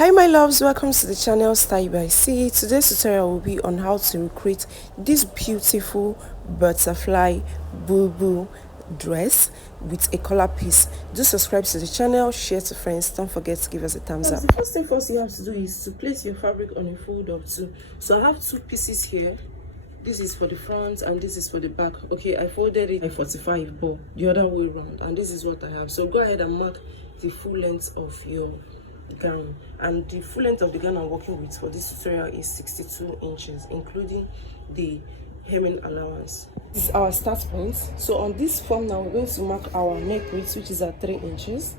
Hi my loves, welcome to the channel Style by C. Today's tutorial will be on how to recreate this beautiful butterfly boo dress with a collar piece. Do subscribe to the channel, share to friends, don't forget to give us a thumbs up. The first thing you have to do is to place your fabric on a fold of two. So I have two pieces here. This is for the front and this is for the back. Okay, I folded it by 45, but the other way around, and this is what I have. So go ahead and mark the full length of your gown, and the full length of the gown I'm working with for this tutorial is 62 inches, including the hemming allowance. This is our start point. So on this form now, we're going to mark our neck width, which is at 3 inches,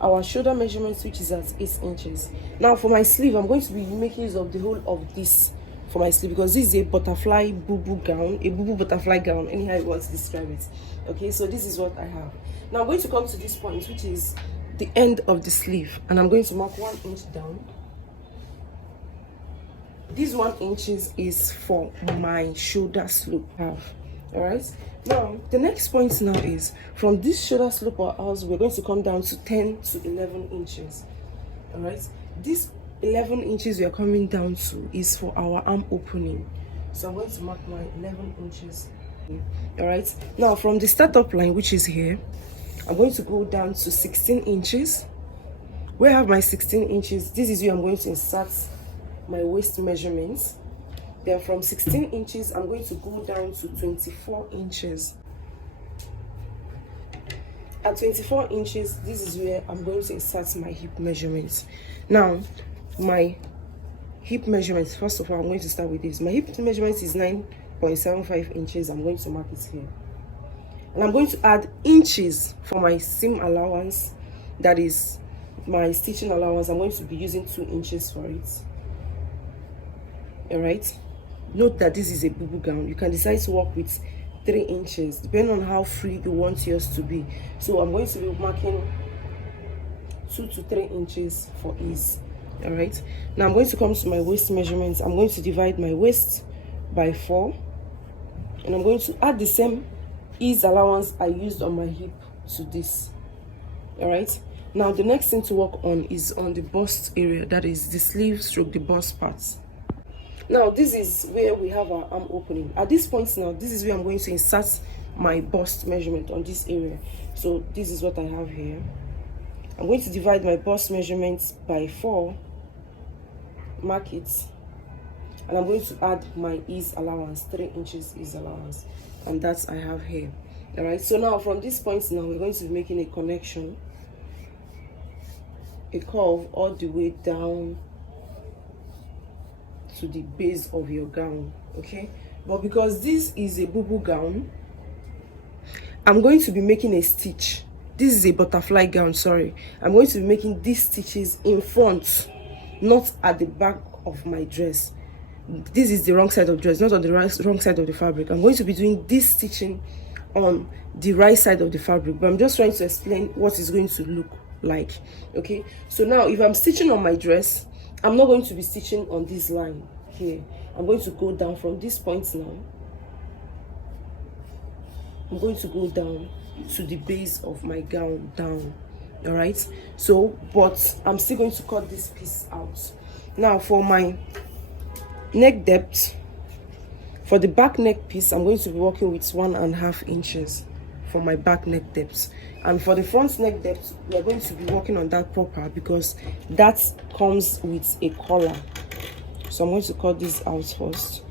our shoulder measurements, which is at 8 inches. Now for my sleeve, I'm going to be making use of the whole of this for my sleeve, because this is a butterfly boo gown, a boo butterfly gown, anyhow you want to describe it. Okay, so this is what I have. Now I'm going to come to this point, which is the end of the sleeve, and I'm going to mark 1 inch down. This 1 inch is for my shoulder slope half. All right, now the next point now is from this shoulder slope or ours, we're going to come down to 10 to 11 inches. All right, this 11 inches we are coming down to is for our arm opening, so I'm going to mark my 11 inches. All right, now from the startup line, which is here, I'm going to go down to 16 inches. Where I have my 16 inches, this is where I'm going to insert my waist measurements. Then from 16 inches, I'm going to go down to 24 inches. At 24 inches, this is where I'm going to insert my hip measurements. Now, my hip measurements, first of all, I'm going to start with this. My hip measurement is 9.75 inches. I'm going to mark it here. And I'm going to add inches for my seam allowance, that is my stitching allowance. I'm going to be using 2 inches for it. All right, note that this is a boo gown. You can decide to work with 3 inches depending on how free you want yours to be. So I'm going to be marking 2 to 3 inches for ease. All right, now I'm going to come to my waist measurements. I'm going to divide my waist by 4, and I'm going to add the same ease allowance I used on my hip to this. All right, now the next thing to work on is on the bust area, that is the sleeve stroke the bust parts. Now this is where we have our arm opening. At this point now, this is where I'm going to insert my bust measurement on this area. So this is what I have here. I'm going to divide my bust measurements by 4, mark it, and I'm going to add my ease allowance, 3 inches ease allowance, and that's I have here. All right, so now from this point now, we're going to be making a connection, a curve all the way down to the base of your gown. Okay, but because this is a boo gown, I'm going to be making a stitch. This is a butterfly gown, sorry. I'm going to be making these stitches in front, not at the back of my dress. This is the wrong side of the dress, not on the wrong side of the fabric. I'm going to be doing this stitching on the right side of the fabric, but I'm just trying to explain what it's going to look like. Okay, so now if I'm stitching on my dress, I'm not going to be stitching on this line here. I'm going to go down from this point now. I'm going to go down to the base of my gown down. All right, so but I'm still going to cut this piece out. Now for my neck depth, for the back neck piece, I'm going to be working with 1.5 inches for my back neck depth, and for the front neck depth, we are going to be working on that proper because that comes with a collar. So I'm going to cut this out first.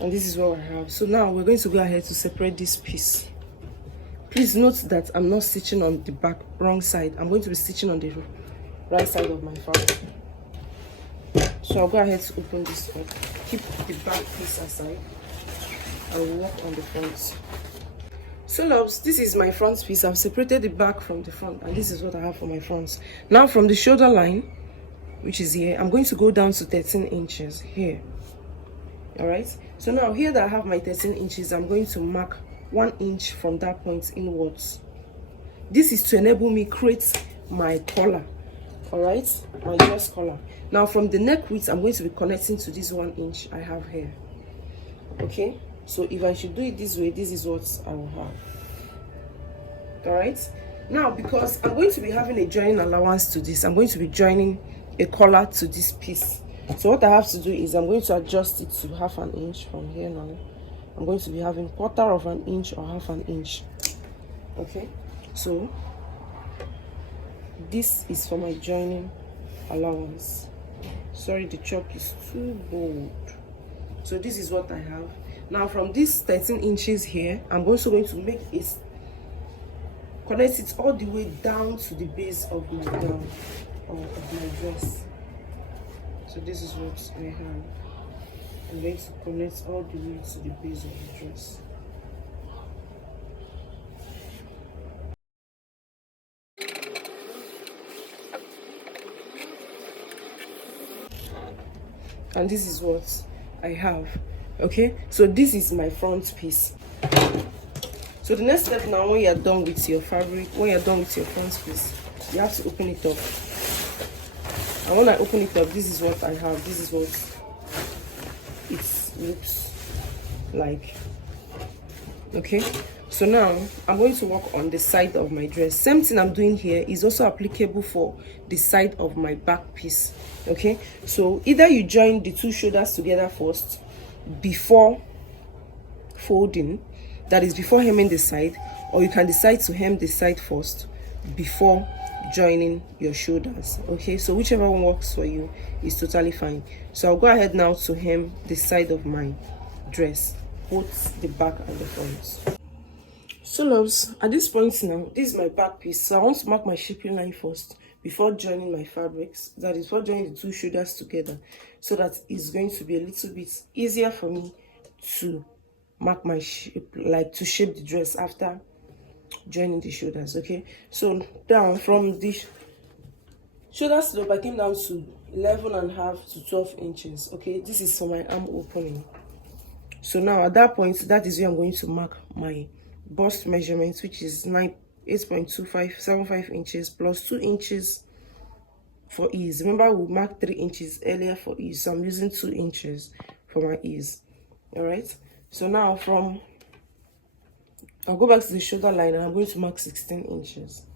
And this is what I have. So now we're going to go ahead to separate this piece. Please note that I'm not stitching on the back wrong side. I'm going to be stitching on the right side of my fabric. So I'll go ahead to open this up, keep the back piece aside, and we'll work on the front. So loves, this is my front piece. I've separated the back from the front, and this is what I have for my front. Now from the shoulder line, which is here, I'm going to go down to 13 inches here. All right, so now here that I have my 13 inches, I'm going to mark 1 inch from that point inwards. This is to enable me create my collar. All right, my dress collar. Now from the neck width, I'm going to be connecting to this 1 inch I have here. Okay, so if I should do it this way, this is what I will have. All right, now because I'm going to be having a joining allowance to this, I'm going to be joining a collar to this piece. So what I have to do is I'm going to adjust it to 1/2 inch from here. Now I'm going to be having 1/4 inch or 1/2 inch. Okay, so this is for my joining allowance. Sorry, the chalk is too bold. So this is what I have. Now from this 13 inches here, I'm also going to make it, connect it all the way down to the base of my gown or of my dress. So this is what I have. I'm going to connect all the way to the base of the dress. And this is what I have. Okay, so this is my front piece. So the next step now, when you're done with your fabric, when you're done with your front piece, you have to open it up. And when I open it up, this is what I have. This is what it looks like. Okay, so now I'm going to work on the side of my dress. Same thing I'm doing here is also applicable for the side of my back piece. Okay, so either you join the 2 shoulders together first before folding, that is before hemming the side, or you can decide to hem the side first before joining your shoulders. Okay, so whichever one works for you is totally fine. So I'll go ahead now to hem the side of my dress, both the back and the front. So loves, at this point now, this is my back piece, so I want to mark my shaping line first before joining my fabrics, that is before joining the 2 shoulders together, so that it's going to be a little bit easier for me to mark my shape, like to shape the dress after joining the shoulders. Okay, so down from the shoulders slope, I came down to 11.5 to 12 inches. Okay, this is for my arm opening. So now at that point, that is where I'm going to mark my bust measurements, which is 8.2575 inches plus 2 inches for ease. Remember, we marked 3 inches earlier for ease, so I'm using 2 inches for my ease. All right, so now I'll go back to the shoulder line and I'm going to mark 16 inches.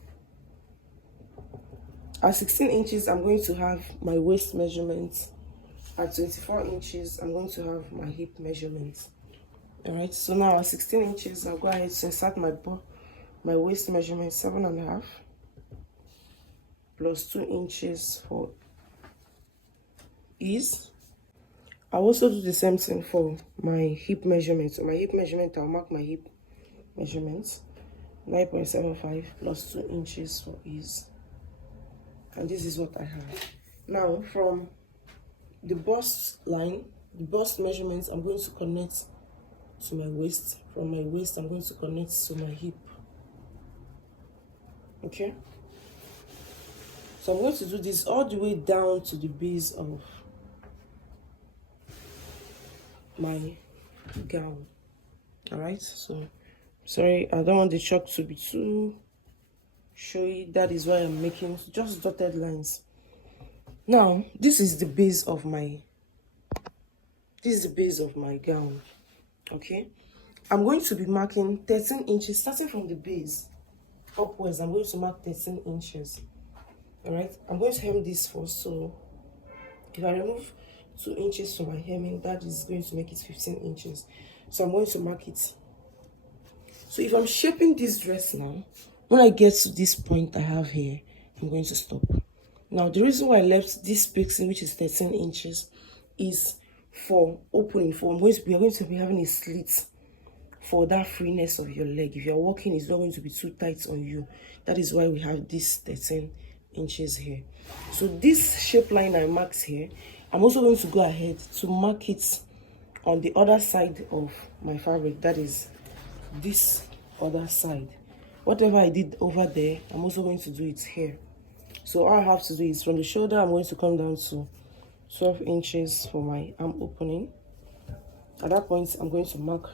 At 16 inches, I'm going to have my waist measurements. At 24 inches, I'm going to have my hip measurements. All right, so now at 16 inches, I'll go ahead to insert my waist measurement, 7.5 plus 2 inches for ease. I'll also do the same thing for my hip measurement. So my hip measurement, I'll mark my hip measurements, 9.75 plus 2 inches for ease. And this is what I have. Now from the bust line, the bust measurements, I'm going to connect to my waist. From my waist, I'm going to connect to my hip. Okay, so I'm going to do this all the way down to the base of my gown. All right, so sorry, I don't want the chalk to be too showy. That is why I'm making just dotted lines. Now this is the base of my gown. Okay, I'm going to be marking 13 inches starting from the base upwards. I'm going to mark 13 inches. All right, I'm going to hem this first. So if I remove 2 inches from my hemming, that is going to make it 15 inches. So I'm going to mark it. So if I'm shaping this dress now, when I get to this point I have here, I'm going to stop. Now the reason why I left this spacing, which is 13 inches, is for opening. We are going to be having a slit for that freeness of your leg. If you're walking, it's not going to be too tight on you. That is why we have this 13 inches here. So this shape line I marked here, I'm also going to go ahead to mark it on the other side of my fabric, that is this other side. Whatever I did over there, I'm also going to do it here. So all I have to do is from the shoulder, I'm going to come down to 12 inches for my arm opening. At that point, I'm going to mark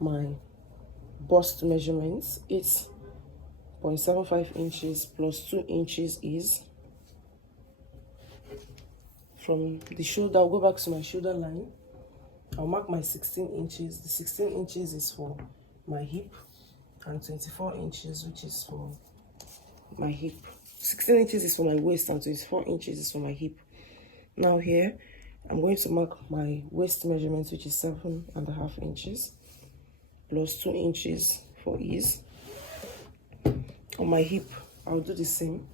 my bust measurements, 9.75 inches plus 2 inches is from the shoulder. I'll go back to my shoulder line. I'll mark my 16 inches. The 16 inches is for my hip, and 24 inches, which is for my hip. 16 inches is for my waist, and 24 inches is for my hip. Now here, I'm going to mark my waist measurement, which is 7.5 inches, plus 2 inches for ease. On my hip, I'll do the same,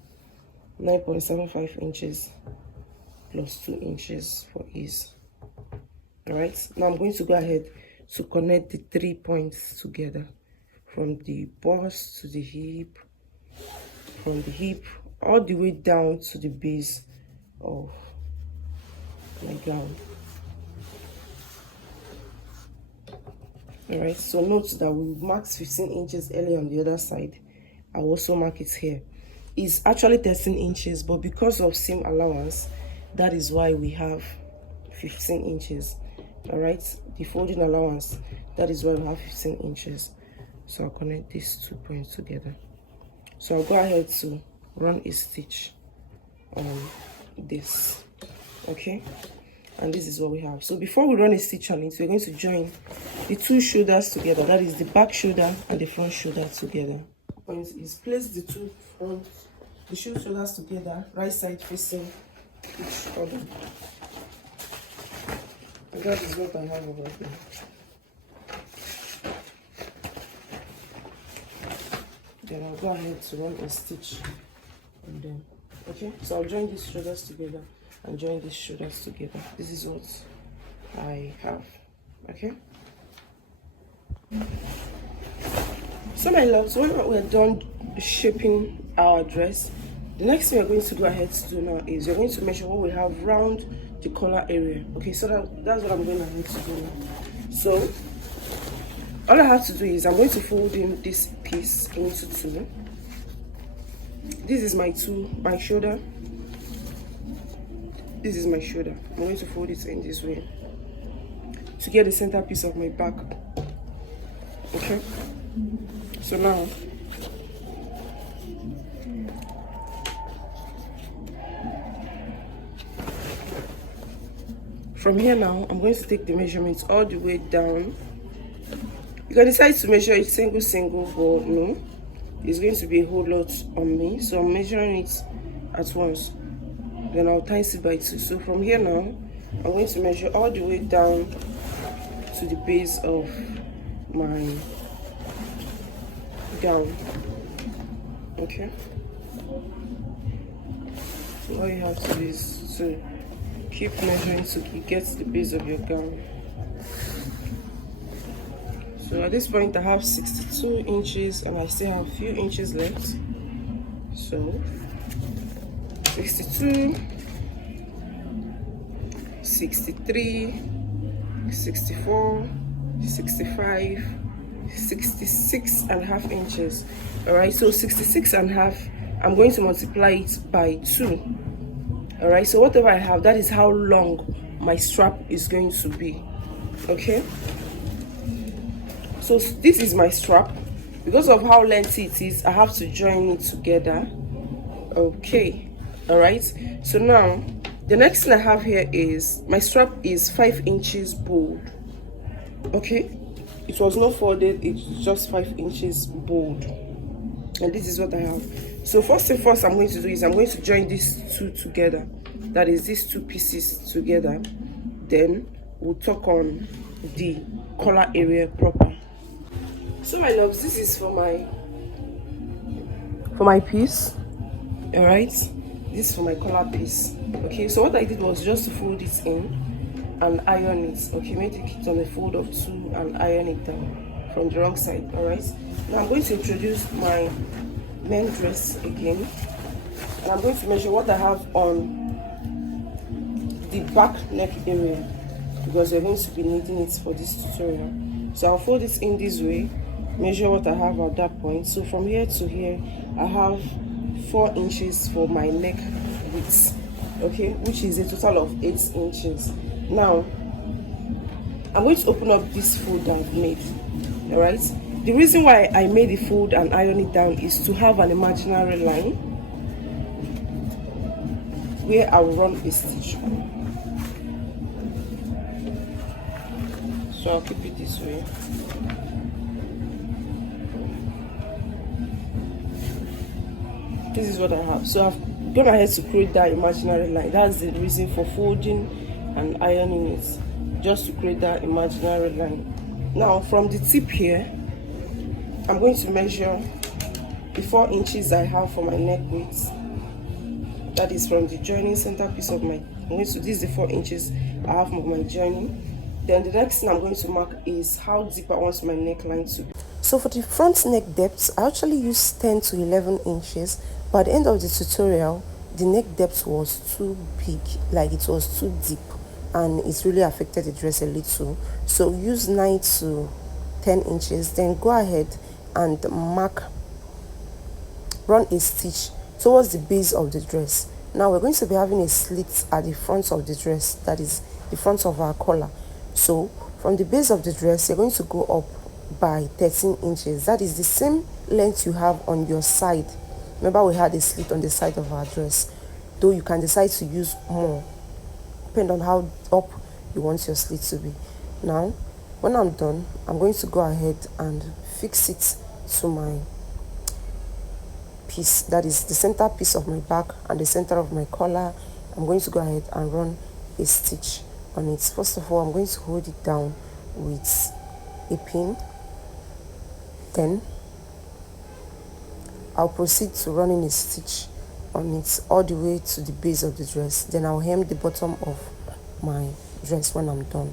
9.75 inches, plus 2 inches for ease. All right, now I'm going to go ahead to connect the 3 points together, from the bust to the hip, from the hip all the way down to the base of my gown. All right, so note that we marked 15 inches earlier on the other side. I'll also mark it here. It's actually 13 inches, but because of seam allowance, that is why we have 15 inches. All right, the folding allowance, that is why we have 15 inches. So I'll connect these 2 points together. So I'll go ahead to run a stitch on this. Okay, and this is what we have. So before we run a stitch on it, we're going to join the 2 shoulders together, that is the back shoulder and the front shoulder together. Point is place the the shoulders together, right side facing each other. And that is what I have over here. Then I'll go ahead to run a stitch on them. Okay, so I'll join these shoulders together and join these shoulders together. This is what I have. Okay, so my loves, when we're done shaping our dress, the next thing we're going to go ahead to do now is we're going to measure what we have round the collar area. Okay, so that's what I'm going ahead to do now. So all I have to do is I'm going to fold in this piece into 2. This is my shoulder. This is my shoulder. I'm going to fold it in this way to get the center piece of my back. Okay, so now from here now, I'm going to take the measurements all the way down. You can decide to measure it single, but no, it's going to be a whole lot on me. So I'm measuring it at once. Then I'll times it by 2. So from here now, I'm going to measure all the way down to the base of my gown. Okay. So all you have to do is to keep measuring to get the base of your gown. So at this point I have 62 inches and I still have a few inches left. So 62, 63, 64, 65, 66.5 inches. All right, so 66.5, I'm going to multiply it by 2. All right, so whatever I have, that is how long my strap is going to be. Okay, so this is my strap. Because of how lengthy it is, I have to join it together. Okay, all right, so now the next thing I have here is my strap is 5 inches bold. Okay, it was not folded, it's just 5 inches bold, and this is what I have. So first thing first I'm going to do is I'm going to join these 2 together, that is these 2 pieces together. Then we'll talk on the collar area proper. So my loves, this is for my piece. All right, this is for my collar piece. Okay, so what I did was just to fold it in and iron it. Okay, make it on a fold of 2 and iron it down from the wrong side. All right, now I'm going to introduce my men's dress again, and I'm going to measure what I have on the back neck area, because we're going to be needing it for this tutorial. So I'll fold it in this way, measure what I have at that point. So from here to here I have 4 inches for my neck width, okay, which is a total of 8 inches. Now I'm going to open up this fold that I've made. All right, The reason why I made the fold and iron it down is to have an imaginary line where I will run a stitch. So I'll keep it this way. This is what I have. So I've gone ahead to create that imaginary line. That's the reason for folding and ironing it, just to create that imaginary line. Now from the tip here, I'm going to measure the 4 inches I have for my neck width. That is from the joining center piece of my, this is the 4 inches I have for my joining. Then the next thing I'm going to mark is how deep I want my neckline to be. So for the front neck depth, I actually used 10 to 11 inches. By the end of the tutorial, the neck depth was too big, like it was too deep, and it really affected the dress a little. So use 9 to 10 inches, then go ahead and run a stitch towards the base of the dress. Now we're going to be having a slit at the front of the dress, that is the front of our collar. So from the base of the dress, you're going to go up by 13 inches. That is the same length you have on your side. Remember, we had a slit on the side of our dress, though you can decide to use more depending on how up you want your slit to be. Now when I'm done, I'm going to go ahead and fix it to my piece, that is the center piece of my back and the center of my collar. I'm going to go ahead and run a stitch on it. First of all, I'm going to hold it down with a pin, then I'll proceed to running a stitch on it all the way to the base of the dress. Then I'll hem the bottom of my dress when I'm done.